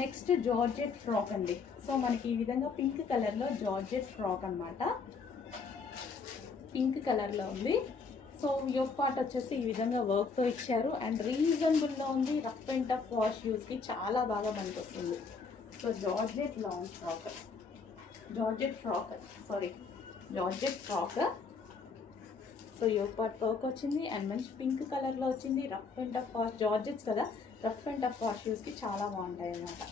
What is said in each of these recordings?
Next georgette frock అండి. So మనకి ఈ విధంగా పింక్ కలర్లో జార్జెట్ ఫ్రాక్ అనమాట. పింక్ కలర్లో ఉంది. సో యోక్ పార్ట్ వచ్చేసి ఈ విధంగా వర్క్తో ఇచ్చారు అండ్ రీజనబుల్లో ఉంది. రఫ్ అండ్ టఫ్ వాష్ యూస్కి చాలా బాగా పనికొస్తుంది. So georgette long frock, georgette frock. So yoke part work వచ్చింది అండ్ మంచి పింక్ కలర్లో వచ్చింది. Rough and tough wash, georgettes కదా, రఫ్ అండ్ టఫ్ వాష్ యూస్కి చాలా బాగుంటాయి అన్నమాట.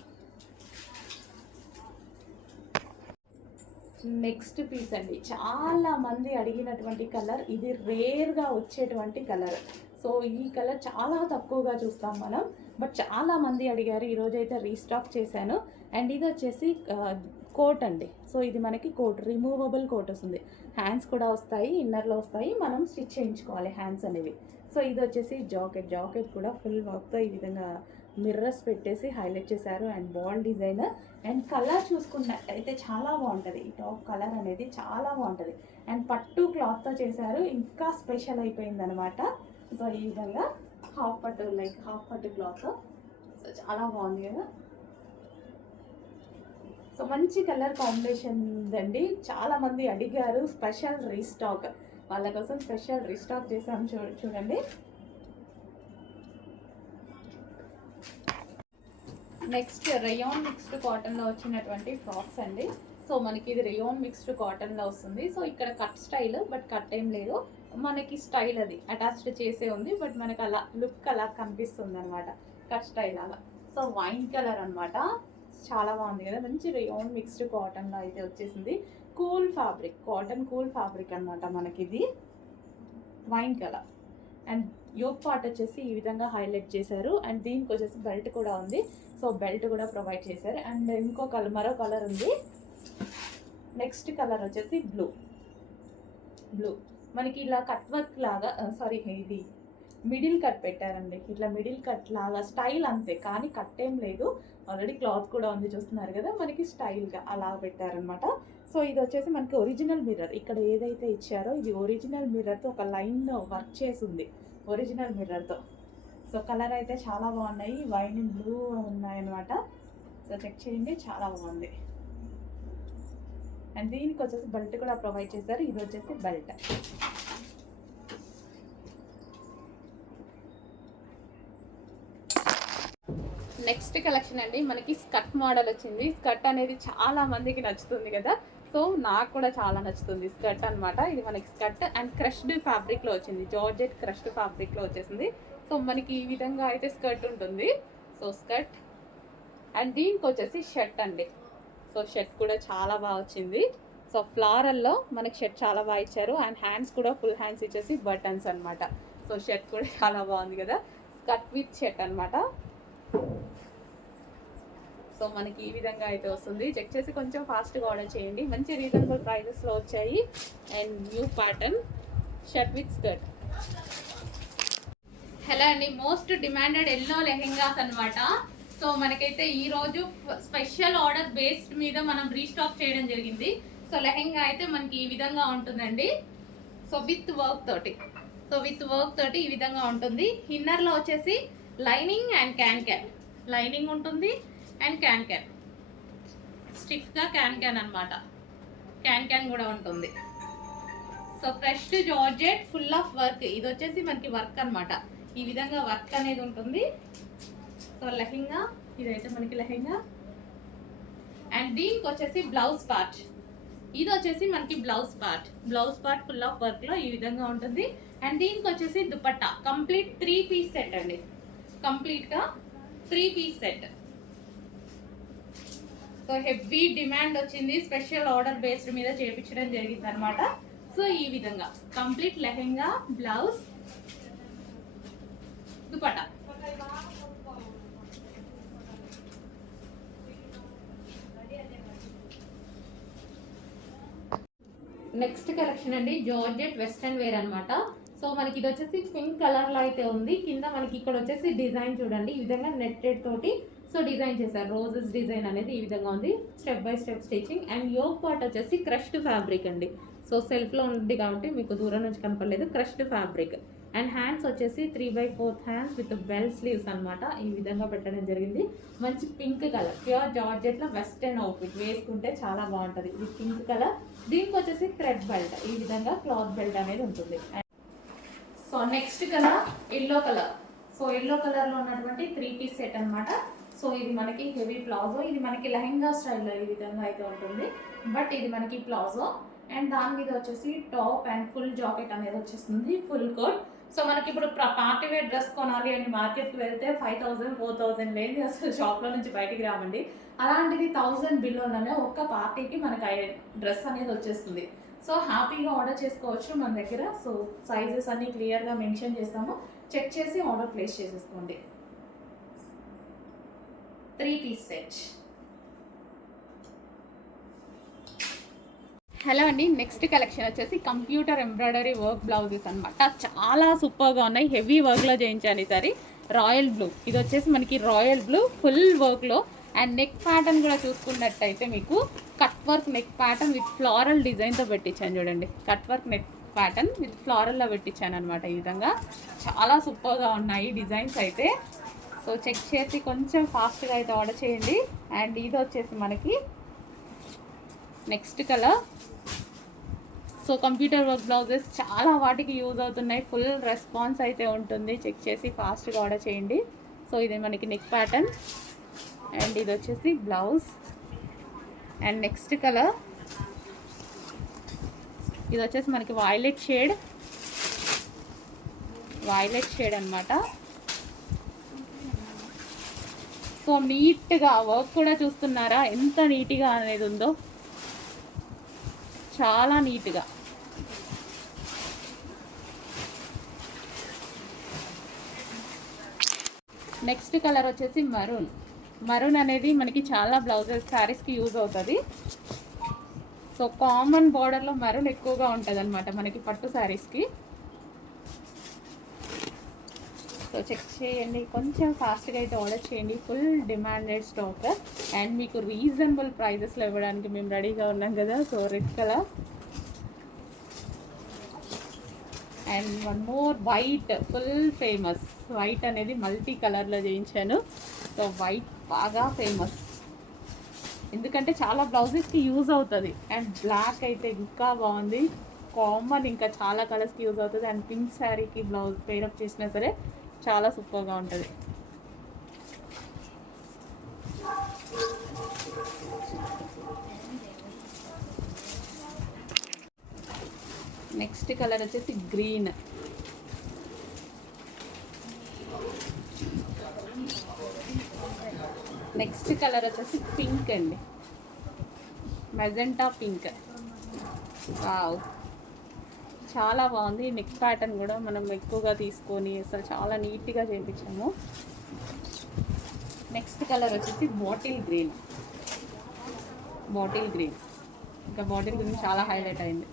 నెక్స్ట్ పీస్ అండి, చాలా మంది అడిగినటువంటి కలర్, ఇది రేర్గా వచ్చేటువంటి కలర్. సో ఈ కలర్ చాలా తక్కువగా చూస్తాం మనం, బట్ చాలా మంది అడిగారు. ఈరోజు అయితే రీస్టాక్ చేశాను. అండ్ ఇది వచ్చేసి కోట్ అండి. సో ఇది మనకి కోట్, రిమూవబుల్ కోట్ వస్తుంది. హ్యాండ్స్ కూడా వస్తాయి, ఇన్నర్లో వస్తాయి, మనం స్టిచ్ చేయించుకోవాలి హ్యాండ్స్ అనేవి. సో ఇది వచ్చేసి జాకెట్ కూడా ఫుల్ వర్క్తో ఈ విధంగా మిర్రర్స్ పెట్టేసి హైలైట్ చేశారు and ball designer. And colour చూసుకున్నట్టయితే చాలా బాగుంటుంది. ఈ టాప్ కలర్ అనేది చాలా బాగుంటుంది అండ్ పట్టు క్లాత్తో చేశారు, ఇంకా స్పెషల్ అయిపోయింది అనమాట. సో ఈ విధంగా హాఫ్ పట్టు క్లాత్. సో చాలా బాగుంది కదా. సో మంచి కలర్ కాంబినేషన్ అండి, చాలా మంది అడిగారు. స్పెషల్ రీస్టాక్, వాళ్ళ కోసం స్పెషల్ రీస్టాక్ చేసాము. చూడండి. నెక్స్ట్ రేయాన్ మిక్స్డ్ కాటన్లో వచ్చినటువంటి ఫ్రాక్స్ అండి. సో మనకి ఇది రేయాన్ మిక్స్డ్ కాటన్లో వస్తుంది. సో ఇక్కడ కట్ స్టైల్, బట్ కట్ ఏం లేదు, మనకి స్టైల్ అది అటాచ్డ్ చేసే ఉంది, బట్ మనకి అలా లుక్ అలా కనిపిస్తుంది అనమాట, కట్ స్టైల్ అలా. సో వైన్ కలర్ అనమాట, చాలా బాగుంది కదా. మంచి రేయాన్ మిక్స్డ్ కాటన్లో అయితే వచ్చేసింది. Cool fabric, cotton cool fabric అనమాట మనకి ఇది. Wine colour and yoke part వచ్చేసి ఈ విధంగా హైలైట్ చేశారు అండ్ దీనికి వచ్చేసి బెల్ట్ కూడా ఉంది. సో బెల్ట్ కూడా ప్రొవైడ్ చేశారు. అండ్ ఇంకో కలర్, మరో కలర్ ఉంది. నెక్స్ట్ కలర్ వచ్చేసి బ్లూ. మనకి ఇలా కట్ వర్క్ లాగా, ఇది మిడిల్ కట్ పెట్టారండి. ఇట్లా మిడిల్ కట్ లాగా స్టైల్ అంతే, కానీ కట్ ఏం లేదు. ఆల్రెడీ క్లాత్ కూడా ఉంది, చూస్తున్నారు కదా. మనకి స్టైల్గా అలా పెట్టారనమాట. సో ఇది వచ్చేసి మనకి ఒరిజినల్ మిర్రర్, ఇక్కడ ఏదైతే ఇచ్చారో ఇది ఒరిజినల్ మిర్రర్తో ఒక లైన్ వర్క్ చేసి ఉంది, ఒరిజినల్ మిర్రర్తో. సో కలర్ అయితే చాలా బాగున్నాయి, వైన్ బ్లూ ఉన్నాయన్నమాట. సో చెక్ చేయండి, చాలా బాగుంది. అండ్ దీనికి వచ్చేసి బెల్ట్ కూడా ప్రొవైడ్ చేశారు. ఇది వచ్చేసి బెల్ట్. నెక్స్ట్ కలెక్షన్ అండి, మనకి స్కర్ట్ మోడల్ వచ్చింది. స్కర్ట్ అనేది చాలా మందికి నచ్చుతుంది కదా. సో నాకు కూడా చాలా నచ్చుతుంది స్కర్ట్ అనమాట. ఇది మనకి స్కర్ట్ అండ్ క్రష్డ్ ఫ్యాబ్రిక్లో వచ్చింది, జార్జెట్ క్రష్డ్ ఫ్యాబ్రిక్లో వచ్చేసింది. సో మనకి ఈ విధంగా అయితే స్కర్ట్ ఉంటుంది. సో స్కర్ట్ అండ్ దీనికి వచ్చేసి షర్ట్ అండి. సో షర్ట్ కూడా చాలా బాగా వచ్చింది. సో ఫ్లారల్లో మనకి షర్ట్ చాలా బాగా ఇచ్చారు అండ్ హ్యాండ్స్ కూడా ఫుల్ హ్యాండ్స్ ఇచ్చేసి బటన్స్ అనమాట. సో షర్ట్ కూడా చాలా బాగుంది కదా, స్కర్ట్ విత్ షర్ట్ అనమాట. సో మనకి ఈ విధంగా అయితే వస్తుంది. చెక్ చేసి కొంచెం ఫాస్ట్గా ఆర్డర్ చేయండి, మంచి రీజనబుల్ ప్రైజెస్లో వచ్చాయి. And new pattern shirt with skirt. Hello అండి, మోస్ట్ డిమాండెడ్ ఎల్లో లెహెంగాస్ అనమాట. సో మనకైతే ఈరోజు స్పెషల్ ఆర్డర్ బేస్డ్ మీద మనం రీస్టాక్ చేయడం జరిగింది. సో లెహెంగా అయితే మనకి ఈ విధంగా ఉంటుందండి. సో విత్ వర్క్ తోటి ఈ విధంగా ఉంటుంది. ఇన్నర్లో వచ్చేసి లైనింగ్ అండ్ క్యాన్ లైనింగ్ ఉంటుంది అండ్ క్యాన్ స్టిఫ్గా క్యాన్ అనమాట. క్యాన్ కూడా ఉంటుంది. So fresh georgette full of work. ఇది వచ్చేసి మనకి వర్క్ అనమాట, ఈ విధంగా వర్క్ అనేది ఉంటుంది. సో లెహెంగా, ఇదైతే మనకి లెహెంగా. అండ్ దీనికి వచ్చేసి బ్లౌజ్ పార్ట్, ఇది వచ్చేసి మనకి బ్లౌజ్ పార్ట్ ఫుల్ ఆఫ్ వర్క్లో ఈ విధంగా ఉంటుంది. అండ్ దీనికి వచ్చేసి దుపట్టా, కంప్లీట్ 3 పీస్ సెట్ అండి, కంప్లీట్గా 3 piece set. So heavy demand వచ్చింది, స్పెషల్ ఆర్డర్ బేస్డ్ మీద చేయించడం జరిగింది అనమాట. సో ఈ విధంగా complete lehenga, blouse, dupatta. Next collection అండి, జార్జెట్ వెస్ట్రన్ వేర్ అనమాట. సో మనకి ఇది వచ్చేసి పింక్ కలర్లో అయితే ఉంది. కింద మనకి ఇక్కడ వచ్చేసి డిజైన్ చూడండి, ఈ విధంగా నెట్టెడ్ తోటి సో డిజైన్ చేశారు. రోజెస్ డిజైన్ అనేది ఈ విధంగా ఉంది, step by step stitching. And yoke part వచ్చేసి క్రష్డ్ ఫ్యాబ్రిక్ అండి. సో సెల్ఫ్లో ఉంది కాబట్టి మీకు దూరం నుంచి కనపడలేదు, క్రష్డ్ ఫ్యాబ్రిక్. అండ్ హ్యాండ్స్ వచ్చేసి 3/4 హ్యాండ్స్ విత్ బెల్ స్లీవ్స్ అనమాట. ఈ విధంగా పెట్టడం జరిగింది. మంచి పింక్ కలర్ ప్యూర్ జార్జెట్లో వెస్టర్న్ అవుట్ఫిట్ వేసుకుంటే చాలా బాగుంటుంది. ఇది పింక్ కలర్. దీనికి వచ్చేసి థ్రెడ్ బెల్ట్, ఈ విధంగా క్లాత్ బెల్ట్ అనేది ఉంటుంది. So next colour yellow colour. So yellow కలర్లో ఉన్నటువంటి 3 పీస్ సెట్ అనమాట. సో ఇది మనకి హెవీ ప్లాజో, ఇది మనకి లెహెంగా స్టైల్లో ఈ విధంగా అయితే ఉంటుంది. బట్ ఇది మనకి ప్లాజో అండ్ దాని మీద వచ్చేసి టాప్ అండ్ ఫుల్ జాకెట్ అనేది వచ్చేస్తుంది, ఫుల్ కోట్. సో మనకి ఇప్పుడు పార్టీ వేర్ డ్రెస్ కొనాలి అని మార్కెట్కి వెళ్తే 5,000 4,000 లేని అసలు షాప్లో నుంచి బయటికి రావండి. అలాంటిది 1000 బిల్లోనే ఒక్క పార్టీకి మనకి డ్రెస్ అనేది వచ్చేస్తుంది. సో హ్యాపీగా ఆర్డర్ చేసుకోవచ్చు మన దగ్గర. సో సైజెస్ అన్ని క్లియర్గా మెన్షన్ చేస్తాము, చెక్ చేసి ఆర్డర్ ప్లేస్ చేసేసుకోండి. 3 పీస్ సెట్. హలో అండి, నెక్స్ట్ కలెక్షన్ వచ్చేసి కంప్యూటర్ ఎంబ్రాయిడరీ వర్క్ బ్లౌజెస్ అనమాట. చాలా సూపర్గా ఉన్నాయి, హెవీ వర్క్లో చేయించాను ఈసారి. రాయల్ బ్లూ, ఇది వచ్చేసి మనకి రాయల్ బ్లూ ఫుల్ వర్క్లో. అండ్ నెక్ ప్యాటర్న్ కూడా చూసుకున్నట్టయితే మీకు cut work neck pattern with floral డిజైన్తో పెట్టించాను చూడండి. Cut work neck pattern with ఫ్లారల్లో పెట్టించాను అనమాట. ఈ విధంగా చాలా సూపర్గా ఉన్నాయి డిజైన్స్ అయితే. సో చెక్ చేసి కొంచెం ఫాస్ట్గా అయితే ఆర్డర్ చేయండి. అండ్ ఇది వచ్చేసి మనకి next colour. So computer work blouses చాలా వాటికి యూజ్ అవుతున్నాయి, ఫుల్ రెస్పాన్స్ అయితే ఉంటుంది. చెక్ చేసి ఫాస్ట్గా ఆర్డర్ చేయండి. సో ఇది మనకి నెక్ ప్యాటర్న్ అండ్ ఇది వచ్చేసి బ్లౌజ్. అండ్ నెక్స్ట్ కలర్ ఇది వచ్చేసి మనకి వైలెట్ షేడ్ అనమాట. సో నీట్గా వర్క్ కూడా చూస్తున్నారా ఎంత నీట్గా అనేది ఉందో, చాలా నీట్గా. నెక్స్ట్ కలర్ వచ్చేసి మరూన్ అనేది మనకి చాలా బ్లౌజెస్ శారీస్కి యూజ్ అవుతుంది. సో కామన్ బార్డర్లో మరూన్ ఎక్కువగా ఉంటుంది అనమాట మనకి పట్టు శారీస్కి. సో చెక్ చేయండి, కొంచెం ఫాస్ట్గా అయితే ఆర్డర్ చేయండి, ఫుల్ డిమాండెడ్ స్టాక్. అండ్ మీకు రీజనబుల్ ప్రైజెస్లో ఇవ్వడానికి మేము రెడీగా ఉన్నాం కదా. So red colour and one more white, full famous white అనేది మల్టీ కలర్లో చేయించాను. సో వైట్ బాగా ఫేమస్ ఎందుకంటే చాలా బ్లౌజెస్కి యూజ్ అవుతుంది. అండ్ బ్లాక్ అయితే ఇంకా బాగుంది, కామన్ ఇంకా చాలా కలర్స్కి యూజ్ అవుతుంది. అండ్ పింక్ శారీకి బ్లౌజ్ పేరప్ చేసినా సరే చాలా సూపర్గా ఉంటుంది. నెక్స్ట్ కలర్ వచ్చేసి గ్రీన్. నెక్స్ట్ కలర్ వచ్చేసి పింక్ అండి, మెజెంటా పింక్. వావ్, చాలా బాగుంది. నెక్ ప్యాటర్న్ కూడా మనం ఎక్కువగా తీసుకొని అసలు చాలా నీట్గా చేయించాము. నెక్స్ట్ కలర్ వచ్చేసి బాటిల్ గ్రీన్. ఇంకా బాటిల్ గ్రీన్ చాలా హైలైట్ అయింది.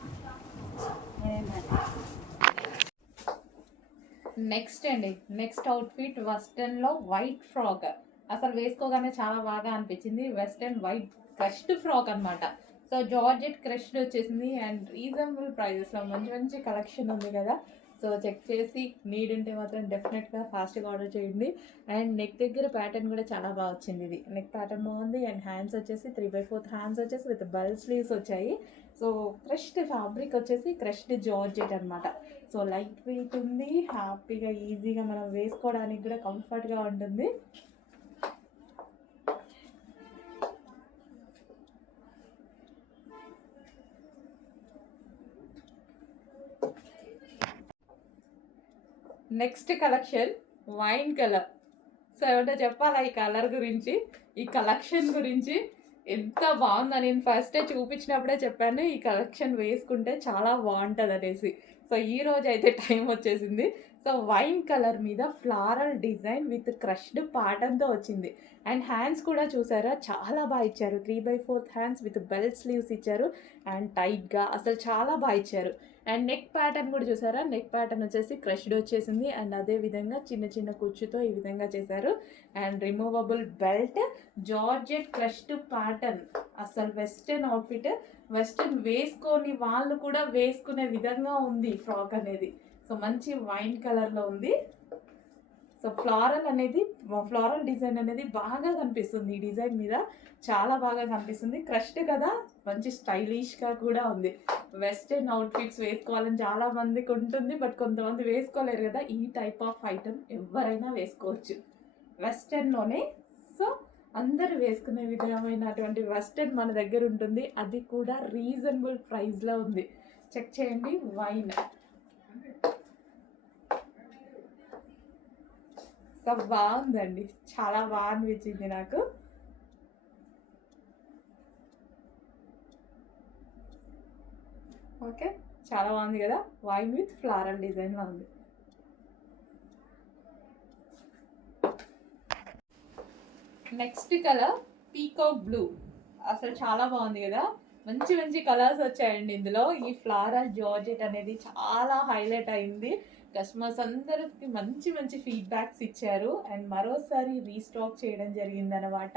నెక్స్ట్ అవుట్ఫిట్ వెస్టర్న్లో వైట్ ఫ్రాక్. అసలు వేసుకోగానే చాలా బాగా అనిపించింది. వెస్టర్న్ వైట్ క్రష్డ్ ఫ్రాక్ అనమాట. సో జార్జెట్ క్రష్డ్ వచ్చేసింది అండ్ రీజనబుల్ ప్రైజెస్లో మంచి కలెక్షన్ ఉంది కదా. సో చెక్ చేసి నీడ్ ఉంటే మాత్రం డెఫినెట్గా ఫాస్ట్గా ఆర్డర్ చేయండి. అండ్ నెక్ దగ్గర ప్యాటర్న్ కూడా చాలా బాగా వచ్చింది. ఇది నెక్ ప్యాటర్న్ బాగుంది. అండ్ హ్యాండ్స్ వచ్చేసి 3/4 హ్యాండ్స్ వచ్చేసి విత్ బెల్ స్లీవ్స్ వచ్చాయి. సో క్రష్డ్ ఫ్యాబ్రిక్ వచ్చేసి క్రష్డ్ జార్జెట్ అనమాట. సో లైట్ వెయిట్ ఉంది, హ్యాపీగా ఈజీగా మనం వేసుకోవడానికి కూడా కంఫర్ట్గా ఉంటుంది. Next collection wine colour. So ఏమంటే చెప్పాలా ఈ కలర్ గురించి, ఈ కలెక్షన్ గురించి ఎంత బాగుందని నేను ఫస్టే చూపించినప్పుడే చెప్పాను ఈ కలెక్షన్ వేసుకుంటే చాలా బాగుంటుంది అనేసి. సో ఈరోజు అయితే టైం వచ్చేసింది. సో వైన్ కలర్ మీద ఫ్లారల్ డిజైన్ విత్ క్రష్డ్ ప్యాటర్న్తో వచ్చింది. అండ్ హ్యాండ్స్ కూడా చూసారా చాలా బాగా ఇచ్చారు. 3/4 హ్యాండ్స్ విత్ బెల్ స్లీవ్స్ ఇచ్చారు అండ్ టైట్గా అసలు చాలా బాగా ఇచ్చారు. అండ్ నెక్ ప్యాటర్న్ కూడా చూసారా, నెక్ ప్యాటర్న్ వచ్చేసి క్రష్డ్ వచ్చేసింది. అండ్ అదే విధంగా చిన్న కుచ్చుతో ఈ విధంగా చేశారు. And removable belt, georgette crushed pattern. అసలు వెస్టర్న్ అవుట్ఫిట్, వెస్టర్న్ వేసుకొని వాళ్ళు కూడా వేసుకునే విధంగా ఉంది ఫ్రాక్ అనేది. సో మంచి వైన్ కలర్లో ఉంది. సో ఫ్లోరల్ డిజైన్ అనేది బాగా కనిపిస్తుంది. ఈ డిజైన్ మీద చాలా బాగా కనిపిస్తుంది. క్రష్డ్ కదా, మంచి స్టైలిష్గా కూడా ఉంది. వెస్టర్న్ అవుట్ఫిట్స్ వేసుకోవాలని చాలా మందికి ఉంటుంది, బట్ కొంతమంది వేసుకోలేరు కదా. ఈ టైప్ ఆఫ్ ఐటమ్ ఎవరైనా వేసుకోవచ్చు వెస్టర్న్లోనే. సో అందరూ వేసుకునే విధమైనటువంటి వెస్టర్న్ మన దగ్గర ఉంటుంది, అది కూడా రీజనబుల్ ప్రైస్లో ఉంది. చెక్ చేయండి. వైన్ సో బాగుందండి, చాలా బాగా అనిపించింది నాకు. ఓకే, చాలా బాగుంది కదా. వైన్ విత్ ఫ్లోరల్ డిజైన్లో ఉంది. Next colour peacock blue. అసలు చాలా బాగుంది కదా. మంచి మంచి కలర్స్ వచ్చాయండి ఇందులో. ఈ ఫ్లోరల్ జార్జెట్ అనేది చాలా హైలైట్ అయింది. కస్టమర్స్ అందరికి మంచి మంచి ఫీడ్బ్యాక్స్ ఇచ్చారు అండ్ మరోసారి రీస్టాక్ చేయడం జరిగిందనమాట.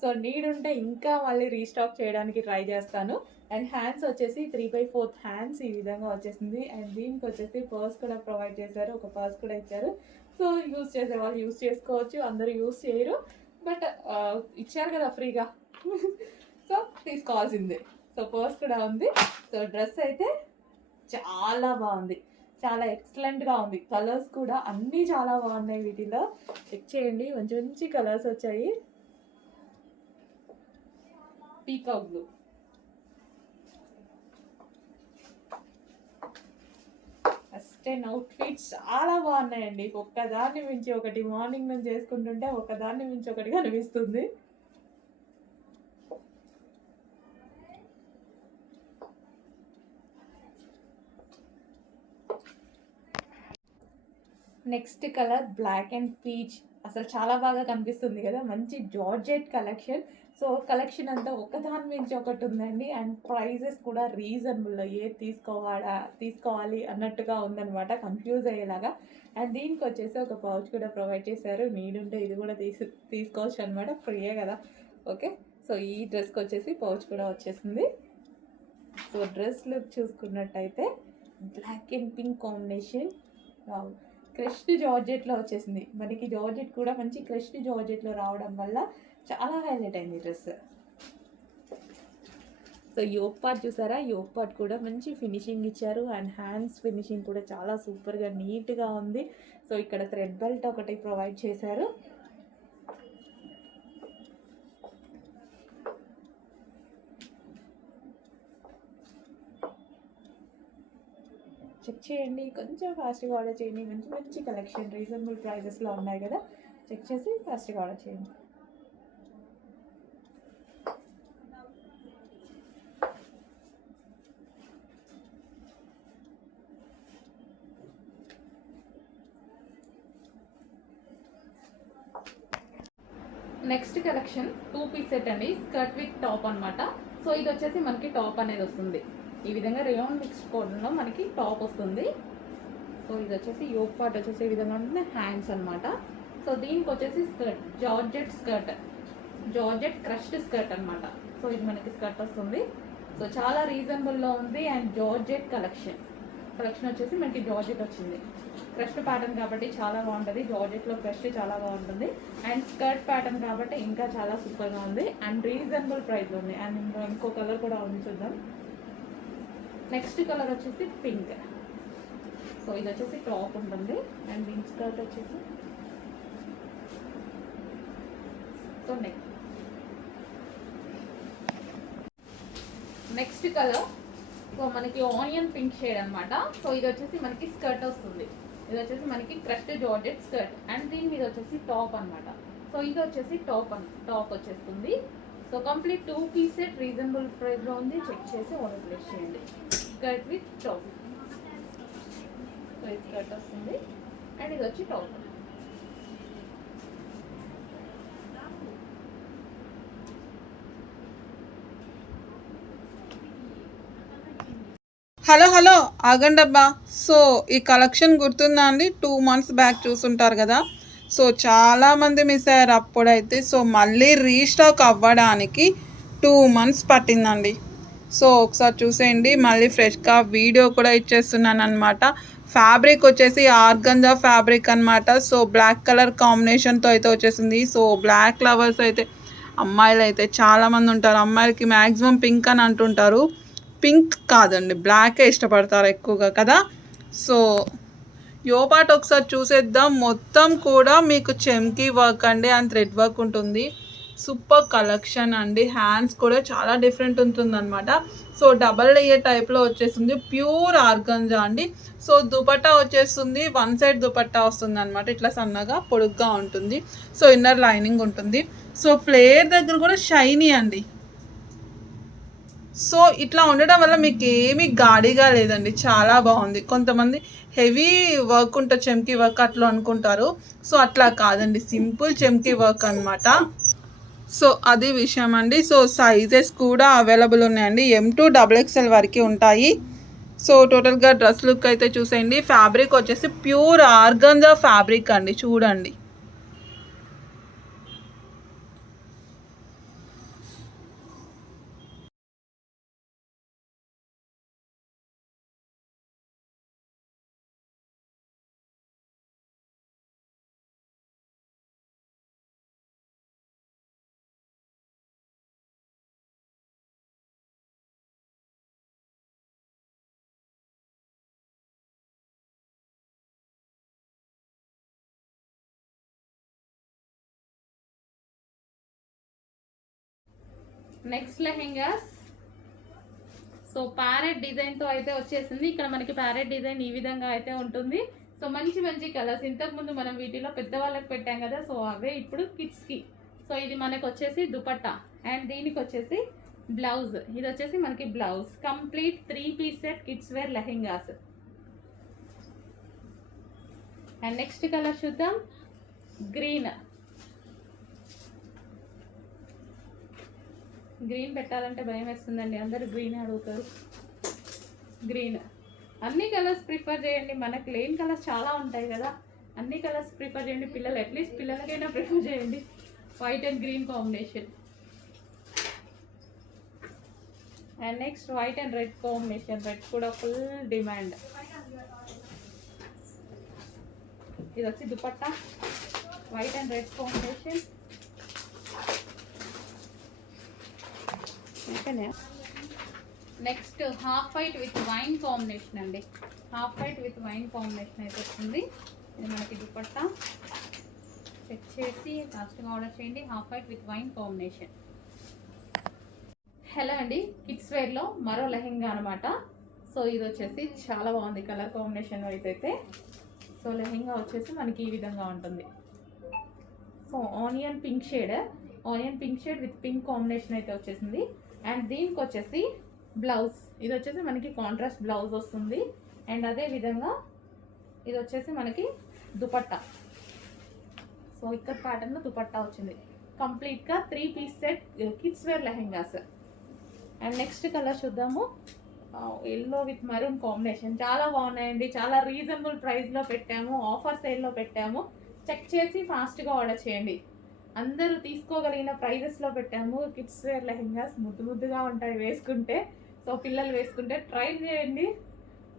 సో నీడ్ ఉంటే ఇంకా మళ్ళీ రీస్టాక్ చేయడానికి ట్రై చేస్తాను. అండ్ హ్యాండ్స్ వచ్చేసి 3/4 హ్యాండ్స్ ఈ విధంగా వచ్చేసింది. అండ్ దీనికి వచ్చేసి పర్స్ కూడా ప్రొవైడ్ చేశారు, ఒక పర్స్ కూడా ఇచ్చారు. సో యూస్ చేసే వాళ్ళు యూస్ చేసుకోవచ్చు, అందరూ యూస్ చేయరు, బట్ ఇచ్చారు కదా ఫ్రీగా సో తీసుకోవాల్సిందే. సో పర్స్ కూడా ఉంది. సో డ్రెస్ అయితే చాలా బాగుంది, చాలా ఎక్సలెంట్గా ఉంది. కలర్స్ కూడా అన్నీ చాలా బాగున్నాయి. వీటిలో చెక్ చేయండి, మంచి మంచి కలర్స్ వచ్చాయి. Peacock blue. వెస్టర్న్ అవుట్ఫిట్స్ చాలా బాగున్నాయండి. ఒక్కదాన్ని మించి ఒకటి. మార్నింగ్ నుంచి చేసుకుంటుంటే ఒకదాన్ని మించి ఒకటి కనిపిస్తుంది. Next colour black and peach. అసలు చాలా బాగా కనిపిస్తుంది కదా. మంచి జార్జెట్ కలెక్షన్. సో కలెక్షన్ అంతా ఒకదాని మించి ఒకటి ఉందండి. అండ్ ప్రైజెస్ కూడా రీజనబుల్లో, ఏది తీసుకోవాలి అన్నట్టుగా ఉందన్నమాట, కన్ఫ్యూజ్ అయ్యేలాగా. అండ్ దీనికి వచ్చేసి ఒక పౌచ్ కూడా ప్రొవైడ్ చేశారు. నీడ్ ఉంటే ఇది కూడా తీసుకోవచ్చు అనమాట, ఫ్రీయే కదా. ఓకే, సో ఈ డ్రెస్కి వచ్చేసి పౌచ్ కూడా వచ్చేసింది. సో డ్రెస్ లుక్ చూసుకున్నట్టయితే black and pink combination, crushed జార్జెట్లో వచ్చేసింది. మనకి జార్జెట్ కూడా మంచి క్రష్డ్ జార్జెట్లో రావడం వల్ల చాలా హైలైట్ అయింది డ్రెస్. సో యోక్ పార్ట్ చూసారా, యోక్ పార్ట్ కూడా మంచి ఫినిషింగ్ ఇచ్చారు. అండ్ హ్యాండ్స్ ఫినిషింగ్ కూడా చాలా సూపర్గా నీట్గా ఉంది. సో ఇక్కడ థ్రెడ్ బెల్ట్ ఒకటి ప్రొవైడ్ చేశారు. చెక్ చేయండి, కొంచెం ఫాస్ట్గా ఆర్డర్ చేయండి. మంచి మంచి కలెక్షన్ రీజనబుల్ ప్రైజెస్లో ఉన్నాయి కదా, చెక్ చేసి ఫాస్ట్గా ఆర్డర్ చేయండి. నెక్స్ట్ కలెక్షన్ 2 పీస్ సెట్ అండి, స్కర్ట్ విత్ టాప్ అనమాట. సో ఇది వచ్చేసి మనకి టాప్ అనేది వస్తుంది ఈ విధంగా, రేయాన్ మిక్స్ కోడ్లో మనకి టాప్ వస్తుంది. సో ఇది వచ్చేసి యోక్ పార్ట్ వచ్చేసి ఈ విధంగా ఉంటుంది, హ్యాండ్స్ అనమాట. సో దీనికి వచ్చేసి స్కర్ట్, జార్జెట్ క్రష్డ్ స్కర్ట్ అనమాట. సో ఇది మనకి స్కర్ట్ వస్తుంది. సో చాలా రీజనబుల్లో ఉంది. అండ్ జార్జెట్ కలెక్షన్ వచ్చేసి మనకి జార్జెట్ వచ్చింది. క్రష్డ్ ప్యాటర్న్ కాబట్టి చాలా బాగుంటుంది. జార్జెట్లో క్రష్డ్ చాలా బాగుంటుంది. అండ్ స్కర్ట్ ప్యాటర్న్ కాబట్టి ఇంకా చాలా సూపర్గా ఉంది. అండ్ రీజనబుల్ ప్రైస్లో ఉంది. అండ్ ఇంకో కలర్ కూడా ఉంది, చూద్దాం. నెక్స్ట్ కలర్ వచ్చేసి పింక్. సో ఇది వచ్చేసి టాప్ ఉంటుంది. అండ్ దీని స్కర్ట్ వచ్చేసి సో నెక్స్ట్ కలర్ సో మనకి ఆనియన్ పింక్ షేడ్ అనమాట. సో ఇది వచ్చేసి మనకి స్కర్ట్ వస్తుంది. ఇది వచ్చేసి మనకి క్రష్డ్ జార్జెట్ స్కర్ట్. అండ్ దీని మీద వచ్చేసి టాప్ అనమాట. సో ఇది వచ్చేసి టాప్ వచ్చేస్తుంది. So complete 2 piece set reasonable ప్రైస్లో ఉంది. చెక్ చేసి ఆర్డర్ ప్లేస్ చేయండి. Skirt with top. సో ఇది స్కర్ట్ వస్తుంది అండ్ ఇది వచ్చి టాప్. హలో ఆగండబ్బా. సో ఈ కలెక్షన్ గుర్తుందా అండి? 2 months బ్యాక్ చూసుంటారు కదా. సో చాలామంది మిస్ అయ్యారు అప్పుడైతే. సో మళ్ళీ రీస్టాక్ అవ్వడానికి 2 months పట్టిందండి. సో ఒకసారి చూసేయండి. మళ్ళీ ఫ్రెష్గా వీడియో కూడా ఇచ్చేస్తున్నాను అనమాట. ఫ్యాబ్రిక్ వచ్చేసి ఆర్గంజా ఫ్యాబ్రిక్ అన్నమాట. సో బ్లాక్ కలర్ కాంబినేషన్తో అయితే వచ్చేసింది. సో బ్లాక్ లవర్స్ అయితే అమ్మాయిలు అయితే చాలామంది ఉంటారు. అమ్మాయిలకి మ్యాక్సిమం పింక్ అని అంటుంటారు. పింక్ కాదండి, బ్లాకే ఇష్టపడతారు ఎక్కువగా కదా. సో యోపాట్ ఒకసారి చూసేద్దాం. మొత్తం కూడా మీకు చెమ్కీ వర్క్ అండి అండ్ థ్రెడ్ వర్క్ ఉంటుంది. సూపర్ కలెక్షన్ అండి. హ్యాండ్స్ కూడా చాలా డిఫరెంట్ ఉంటుందన్నమాట. సో డబల్ లేయర్ టైప్లో వచ్చేస్తుంది. ప్యూర్ ఆర్గంజా అండి. సో దుపట్టా వచ్చేస్తుంది, వన్ సైడ్ దుపట్టా వస్తుంది అనమాట. ఇట్లా సన్నగా పొడుగ్గా ఉంటుంది. సో ఇన్నర్ లైనింగ్ ఉంటుంది. సో ఫ్లేర్ దగ్గర కూడా షైనీ అండి. సో ఇట్లా ఉండడం వల్ల మీకు ఏమీ గాడిగా లేదండి, చాలా బాగుంది. కొంతమంది హెవీ వర్క్ ఉంటుంది, చెమ్కీ వర్క్ అట్లా అనుకుంటారు. సో అట్లా కాదండి, సింపుల్ చెమ్కీ వర్క్ అనమాట. సో అది విషయం అండి. సో సైజెస్ కూడా అవైలబుల్ ఉన్నాయండి. M2 XXL వరకు ఉంటాయి. సో టోటల్గా డ్రెస్ లుక్ అయితే చూసేయండి. ఫ్యాబ్రిక్ వచ్చేసి ప్యూర్ ఆర్గంజా ఫ్యాబ్రిక్ అండి, చూడండి. నెక్స్ట్ లెహెంగాస్. సో ప్యారెట్ డిజైన్తో అయితే వచ్చేసింది. ఇక్కడ మనకి ప్యారెట్ డిజైన్ ఈ విధంగా అయితే ఉంటుంది. సో మంచి మంచి కలర్స్. ఇంతకుముందు మనం వీటిలో పెద్దవాళ్ళకి పెట్టాం కదా, సో అవే ఇప్పుడు కిడ్స్కి. సో ఇది మనకు వచ్చేసి దుపట్టా అండ్ దీనికి వచ్చేసి బ్లౌజ్. ఇది వచ్చేసి మనకి blouse. Complete 3 piece set kids wear lehengas. And next colour చూద్దాం, గ్రీన్. గ్రీన్ పెట్టాలంటే భయం వేస్తుందండి, అందరూ గ్రీన్ అడుగుతారు. గ్రీన్. అన్ని కలర్స్ ప్రిఫర్ చేయండి, మనకు లేని కలర్స్ చాలా ఉంటాయి కదా, అన్ని కలర్స్ ప్రిఫర్ చేయండి. పిల్లలు అట్లీస్ట్ పిల్లలకైనా ప్రిఫర్ చేయండి. White and green combination. And next white and red combination. Red కూడా ఫుల్ డిమాండ్. ఇది వచ్చి dupatta, white and red combination. Next half white with wine combination అండి. Half white with wine combination అయితే వస్తుంది. ఇది మనకి దుపట్టా. చెక్ చేసి ఫాస్ట్గా ఆర్డర్ చేయండి. Half white with wine combination. Hello అండి, కిడ్స్ వేర్లో మరో లెహెంగా అనమాట. సో ఇది వచ్చేసి చాలా బాగుంది కలర్ కాంబినేషన్ వైజ్ అయితే. సో లెహెంగా వచ్చేసి మనకి ఈ విధంగా ఉంటుంది. So onion pink shade with pink combination అయితే వచ్చేసింది. అండ్ దీనికి వచ్చేసి బ్లౌజ్. ఇది వచ్చేసి మనకి కాంట్రాస్ట్ బ్లౌజ్ వస్తుంది. అండ్ అదే విధంగా ఇది వచ్చేసి మనకి దుపట్టా. సో ఇక్కడ ప్యాటర్న్లో దుపట్టా వచ్చింది. కంప్లీట్గా 3 piece set kids wear lehengas. And next colour చూద్దాము, ఎల్లో విత్ మరూన్ కాంబినేషన్. చాలా బాగున్నాయండి, చాలా రీజనబుల్ ప్రైస్లో పెట్టాము, ఆఫర్ సేల్లో పెట్టాము. చెక్ చేసి ఫాస్ట్గా ఆర్డర్ చేయండి. అందరూ తీసుకోగలిగిన ప్రైజెస్లో పెట్టాము. కిడ్స్ వేర్ లెహెంగాస్ ముద్దుగా ఉంటాయి వేసుకుంటే. సో పిల్లలు వేసుకుంటే ట్రై చేయండి.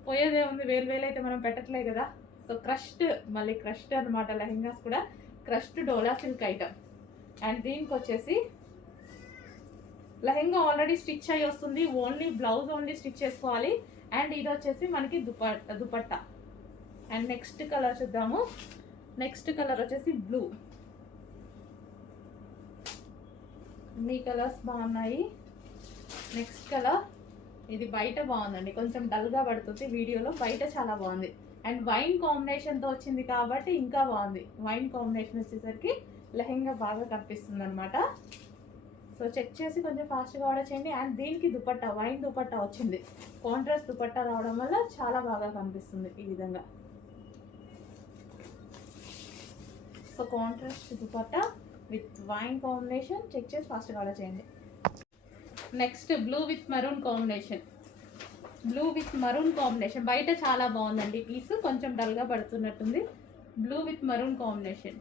పోయేదే ఉంది, వేలు అయితే మనం పెట్టట్లే కదా. సో క్రష్డ్ అనమాట లెహెంగాస్ కూడా. Crushed dola silk item. And దీనికి వచ్చేసి లెహెంగా ఆల్రెడీ స్టిచ్ అయ్యి వస్తుంది, ఓన్లీ బ్లౌజ్ ఓన్లీ స్టిచ్ చేసుకోవాలి. అండ్ ఇది వచ్చేసి మనకి దుపట్టా. అండ్ నెక్స్ట్ కలర్ చూద్దాము. నెక్స్ట్ కలర్ వచ్చేసి బ్లూ. అన్ని కలర్స్ బాగున్నాయి. నెక్స్ట్ కలర్ ఇది బయట బాగుందండి, కొంచెం డల్గా పడుతుంది వీడియోలో, బయట చాలా బాగుంది. అండ్ వైన్ కాంబినేషన్తో వచ్చింది కాబట్టి ఇంకా బాగుంది. వైన్ కాంబినేషన్ వచ్చేసరికి లెహెంగా బాగా కనిపిస్తుంది అనమాట. సో చెక్ చేసి కొంచెం ఫాస్ట్గా ఆర్డర్ చేయండి. అండ్ దీనికి దుపట్టా, వైన్ దుపట్టా వచ్చింది. కాంట్రాస్ట్ దుపట్టా రావడం వల్ల చాలా బాగా కనిపిస్తుంది ఈ విధంగా. So contrast dupatta with wine combination. Check చేసి ఫాస్ట్గా ఆర్డర్ చేయండి. Next blue with maroon combination. బయట చాలా బాగుందండి పీస్, కొంచెం డల్గా పడుతున్నట్టుంది. Blue with maroon combination.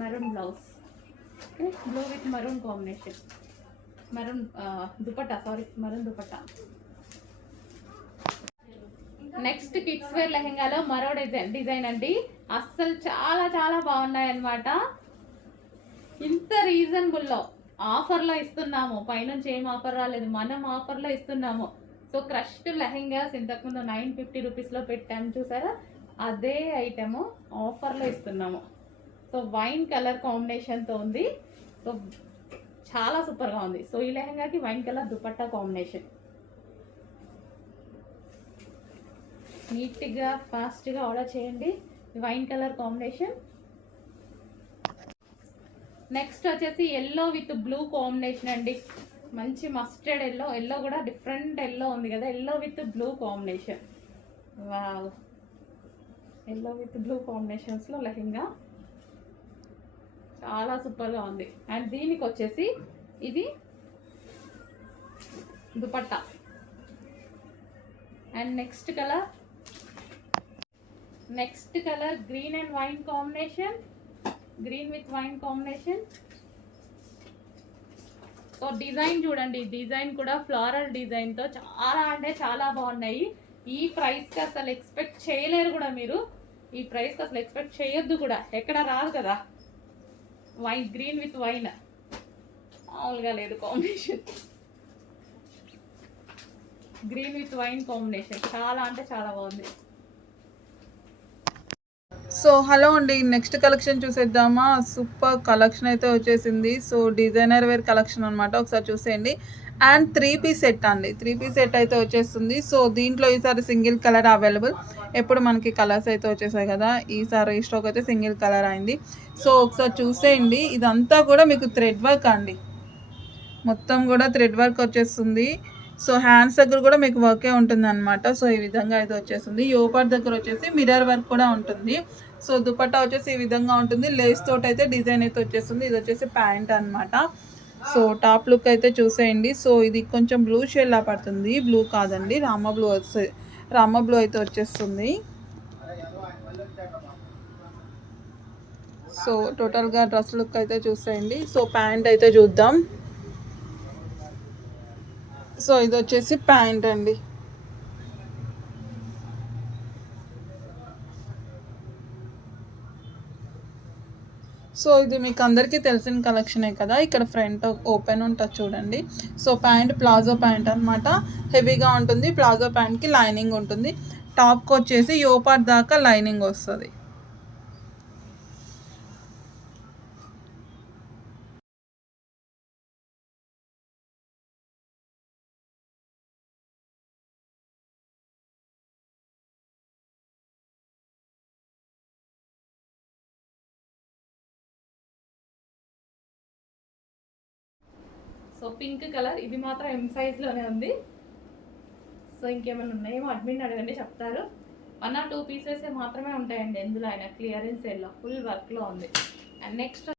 Maroon blouse. Okay, blue with maroon combination. Maroon dupatta. Next kids wear లెహెంగాలో మరో డిజైన్ అండి. అస్సలు చాలా చాలా బాగున్నాయి అన్నమాట. ఇంత రీజనబుల్లో ఆఫర్లో ఇస్తున్నాము. పైనుంచి ఏం ఆఫర్ రాలేదు, మనం ఆఫర్లో ఇస్తున్నాము. సో క్రష్డ్ లెహెంగాస్ ఇంతకుముందు 950 రూపీస్లో పెట్టాము చూసారా, అదే ఐటెము ఆఫర్లో ఇస్తున్నాము. సో వైన్ కలర్ కాంబినేషన్తో ఉంది. సో చాలా సూపర్గా ఉంది. సో ఈ లెహెంగాకి వైన్ కలర్ దుపట్టా కాంబినేషన్. నీట్గా ఫాస్ట్గా ఆర్డర్ చేయండి. Wine colour combination. నెక్స్ట్ వచ్చేసి ఎల్లో విత్ బ్లూ కాంబినేషన్ అండి. మంచి మస్టర్డ్ ఎల్లో కూడా డిఫరెంట్ ఎల్లో ఉంది కదా, yellow with blue combination. Wow, yellow with blue కాంబినేషన్స్లో లెహెంగా చాలా సూపర్గా ఉంది. అండ్ దీనికి వచ్చేసి ఇది dupatta. And next colour green and wine combination, green with wine combination. So design చూడండి, డిజైన్ కూడా ఫ్లోరల్ డిజైన్తో చాలా అంటే చాలా బాగున్నాయి. ఈ ప్రైస్కి అసలు ఎక్స్పెక్ట్ చేయలేరు కూడా మీరు. ఈ ప్రైస్కి అసలు ఎక్స్పెక్ట్ చేయొద్దు కూడా, ఎక్కడ రాదు కదా. వైన్, గ్రీన్ విత్ వైన్ మామూలుగా లేదు combination. Green with wine combination చాలా అంటే చాలా బాగుంది. సో హలో అండి, నెక్స్ట్ కలెక్షన్ చూసేద్దామా. సూపర్ కలెక్షన్ అయితే వచ్చేసింది. సో డిజైనర్ వేర్ కలెక్షన్ అనమాట, ఒకసారి చూసేయండి. అండ్ 3 పీస్ సెట్ అండి, 3 పీస్ సెట్ అయితే వచ్చేస్తుంది. సో దీంట్లో ఈసారి సింగిల్ కలర్ అవైలబుల్. ఎప్పుడు మనకి కలర్స్ అయితే వచ్చేసాయి కదా, ఈసారి స్టాక్ అయితే సింగిల్ కలర్ అయింది. సో ఒకసారి చూసేయండి. ఇదంతా కూడా మీకు థ్రెడ్ వర్క్ అండి, మొత్తం కూడా థ్రెడ్ వర్క్ వచ్చేస్తుంది. సో హ్యాండ్స్ దగ్గర కూడా మీకు వర్కే ఉంటుంది అనమాట. సో ఈ విధంగా అయితే వచ్చేస్తుంది. యోపార్ దగ్గర వచ్చేసి మిర్రర్ వర్క్ కూడా ఉంటుంది. సో దుపట్టా వచ్చేసి ఈ విధంగా ఉంటుంది. లేస్ తోటి అయితే డిజైన్ అయితే వచ్చేస్తుంది. ఇది వచ్చేసి ప్యాంట్ అనమాట. సో టాప్ లుక్ అయితే చూసేయండి. సో ఇది కొంచెం బ్లూ షేడ్ లా పడుతుంది, బ్లూ కాదండి, రామ బ్లూ అయితే వచ్చేస్తుంది. సో టోటల్గా డ్రెస్ లుక్ అయితే చూసేయండి. సో ప్యాంట్ అయితే చూద్దాం. సో ఇది వచ్చేసి ప్యాంట్ అండి. సో ఇది మీకు అందరికీ తెలిసిన కలెక్షనే కదా. ఇక్కడ ఫ్రంట్ ఓపెన్ ఉంటుంది చూడండి. సో ప్యాంట్ ప్లాజో ప్యాంట్ అనమాట, హెవీగా ఉంటుంది. ప్లాజో ప్యాంట్కి లైనింగ్ ఉంటుంది. టాప్కి వచ్చేసి యోపార్ దాకా లైనింగ్ వస్తుంది. సో పింక్ కలర్, ఇది మాత్రం ఎం సైజ్లోనే ఉంది. సో ఇంకేమైనా ఉన్నాయేమో అడ్మిన్ అడగండి, చెప్తారు. 1 or 2 పీసెస్ మాత్రమే ఉంటాయండి ఎందులో అయినా. క్లియరెన్స్ సేల్లో ఫుల్ వర్క్లో ఉంది. And next